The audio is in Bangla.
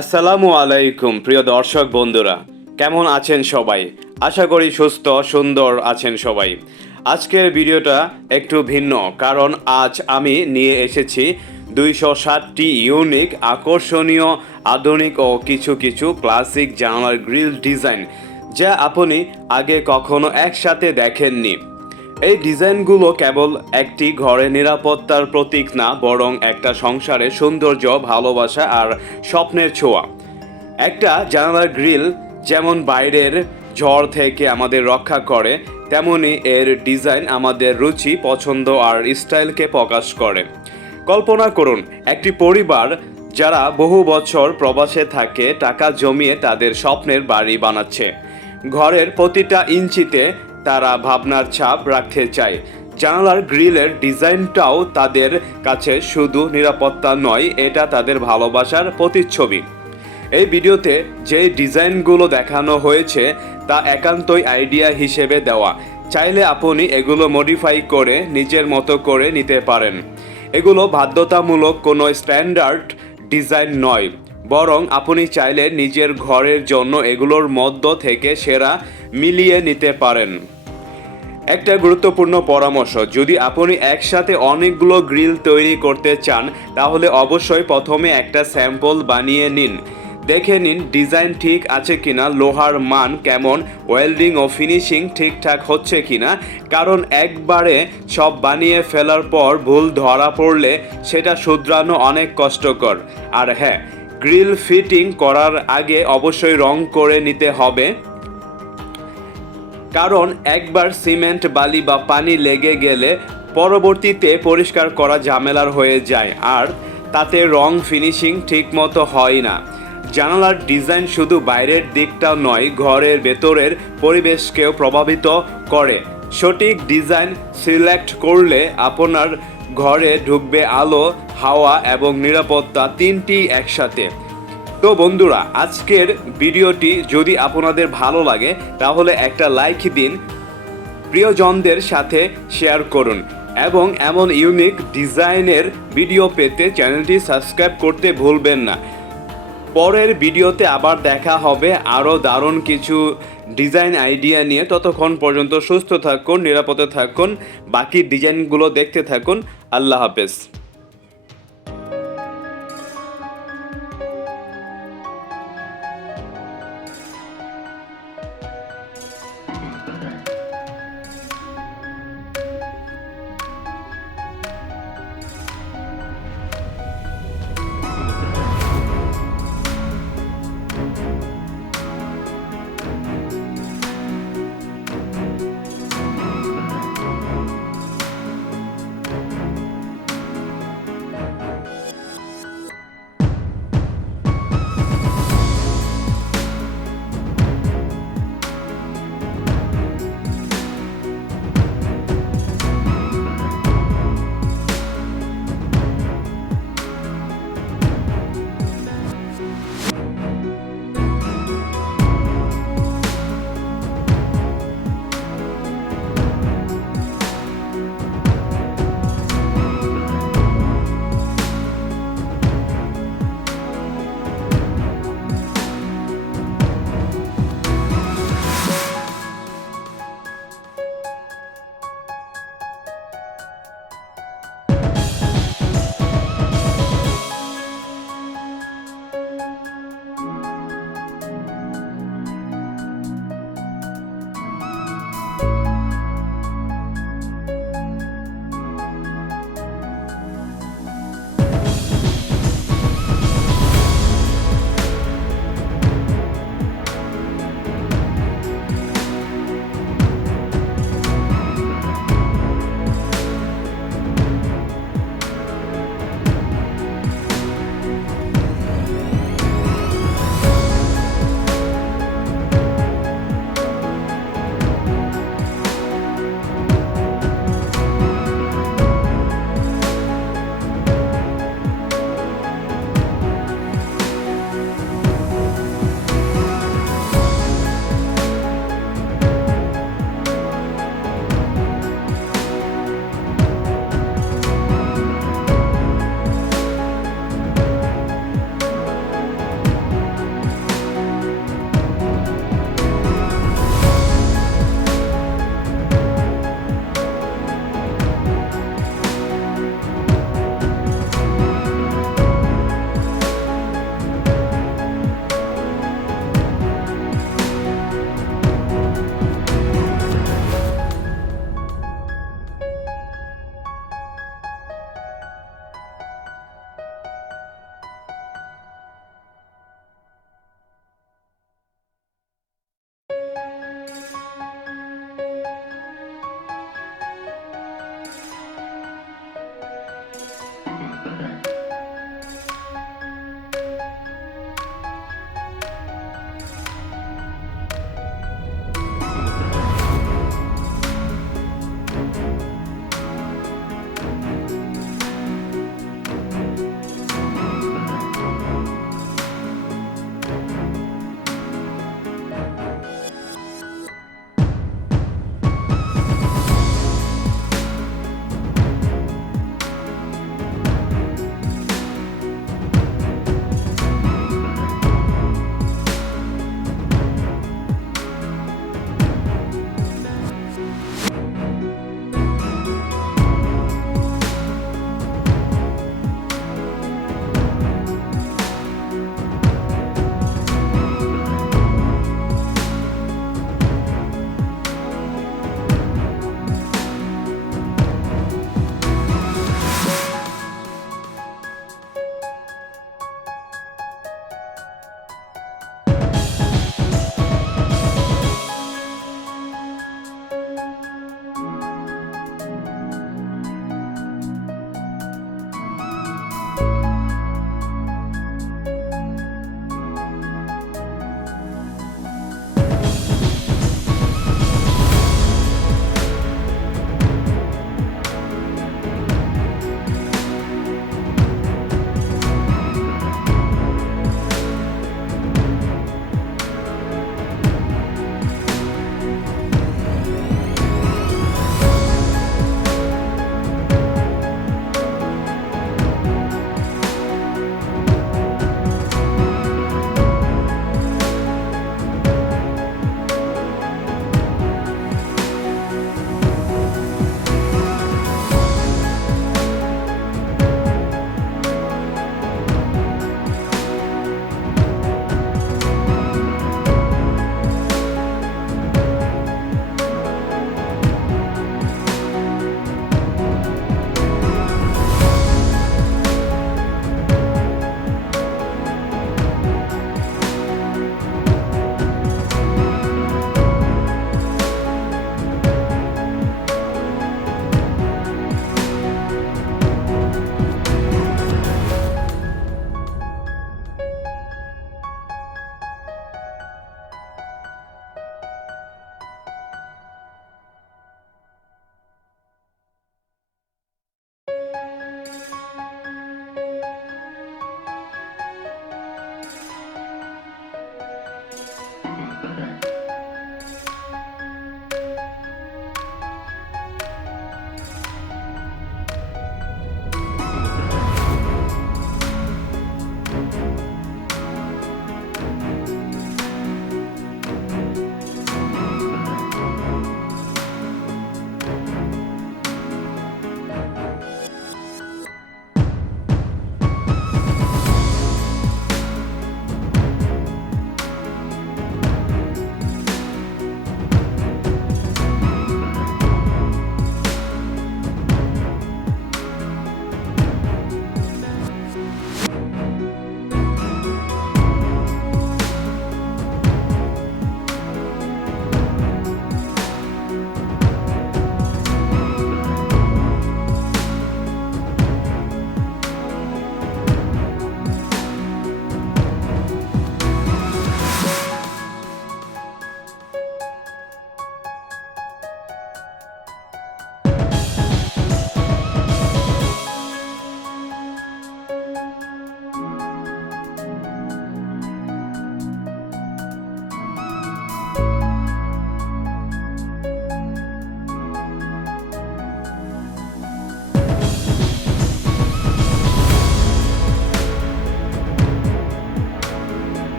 আসসালামু আলাইকুম প্রিয় দর্শক বন্ধুরা, কেমন আছেন সবাই? আশা করি সুস্থ সুন্দর আছেন সবাই। আজকের ভিডিওটা একটু ভিন্ন, কারণ আজ আমি নিয়ে এসেছি 260টি ইউনিক, আকর্ষণীয়, আধুনিক ও কিছু কিছু ক্লাসিক জানালার গ্রিল ডিজাইন, যা আপনি আগে কখনো একসাথে দেখেননি। এই ডিজাইনগুলো কেবল একটি ঘরের নিরাপত্তার প্রতীক না, বরং একটা সংসারের সৌন্দর্য, ভালোবাসা আর স্বপ্নের ছোঁয়া। একটা জানালার গ্রিল যেমন বাইরের ঝড় থেকে আমাদের রক্ষা করে, তেমনি এর ডিজাইন আমাদের রুচি, পছন্দ আর স্টাইলকে প্রকাশ করে। কল্পনা করুন একটি পরিবার যারা বহু বছর প্রবাসে থাকে, টাকা জমিয়ে তাদের স্বপ্নের বাড়ি বানাচ্ছে। ঘরের প্রতিটা ইঞ্চিতে তারা ভাবনার ছাপ রাখতে চায়। জানালার গ্রিলের ডিজাইনটাও তাদের কাছে শুধু নিরাপত্তা নয়, এটা তাদের ভালোবাসার প্রতিচ্ছবি। এই ভিডিওতে যে ডিজাইনগুলো দেখানো হয়েছে তা একান্তই আইডিয়া হিসেবে দেওয়া। চাইলে আপনি এগুলো মডিফাই করে নিজের মতো করে নিতে পারেন। এগুলো বাধ্যতামূলক কোনো স্ট্যান্ডার্ড ডিজাইন নয়, বরং আপনি চাইলে নিজের ঘরের জন্য এগুলোর মধ্য থেকে সেরা মিলিয়ে নিতে পারেন। একটা গুরুত্বপূর্ণ পরামর্শ: যদি আপনি একসাথে অনেকগুলো গ্রিল তৈরি করতে চান, তাহলে অবশ্যই প্রথমে একটা স্যাম্পল বানিয়ে নিন। দেখে নিন ডিজাইন ঠিক আছে কিনা, লোহার মান কেমন, ওয়েল্ডিং ও ফিনিশিং ঠিকঠাক হচ্ছে কিনা। কারণ একবারে সব বানিয়ে ফেলার পর ভুল ধরা পড়লে সেটা শুধরানো অনেক কষ্টকর। আর হ্যাঁ, গ্রিল ফিটিং করার আগে অবশ্যই রং করে নিতে হবে, কারণ একবার সিমেন্ট, বালি বা পানি লেগে গেলে পরবর্তীতে পরিষ্কার করা ঝামেলার হয়ে যায়, আর তাতে রং ফিনিশিং ঠিকমতো হয় না। জানালার ডিজাইন শুধু বাইরের দিকটা নয়, ঘরের ভেতরের পরিবেশকেও প্রভাবিত করে। সঠিক ডিজাইন সিলেক্ট করলে আপনার ঘরে ঢুকবে আলো, হাওয়া এবং নিরাপত্তা, তিনটি একসাথে। তো বন্ধুরা, আজকের ভিডিওটি যদি আপনাদের ভালো লাগে তাহলে একটা লাইক দিন, প্রিয়জনদের সাথে শেয়ার করুন এবং এমন ইউনিক ডিজাইনের ভিডিও পেতে চ্যানেলটি সাবস্ক্রাইব করতে ভুলবেন না। পরের ভিডিওতে আবার দেখা হবে আরও দারুণ কিছু ডিজাইন আইডিয়া নিয়ে। ততক্ষণ পর্যন্ত সুস্থ থাকুন, নিরাপদে থাকুন, বাকি ডিজাইনগুলো দেখতে থাকুন। আল্লাহ হাফেজ।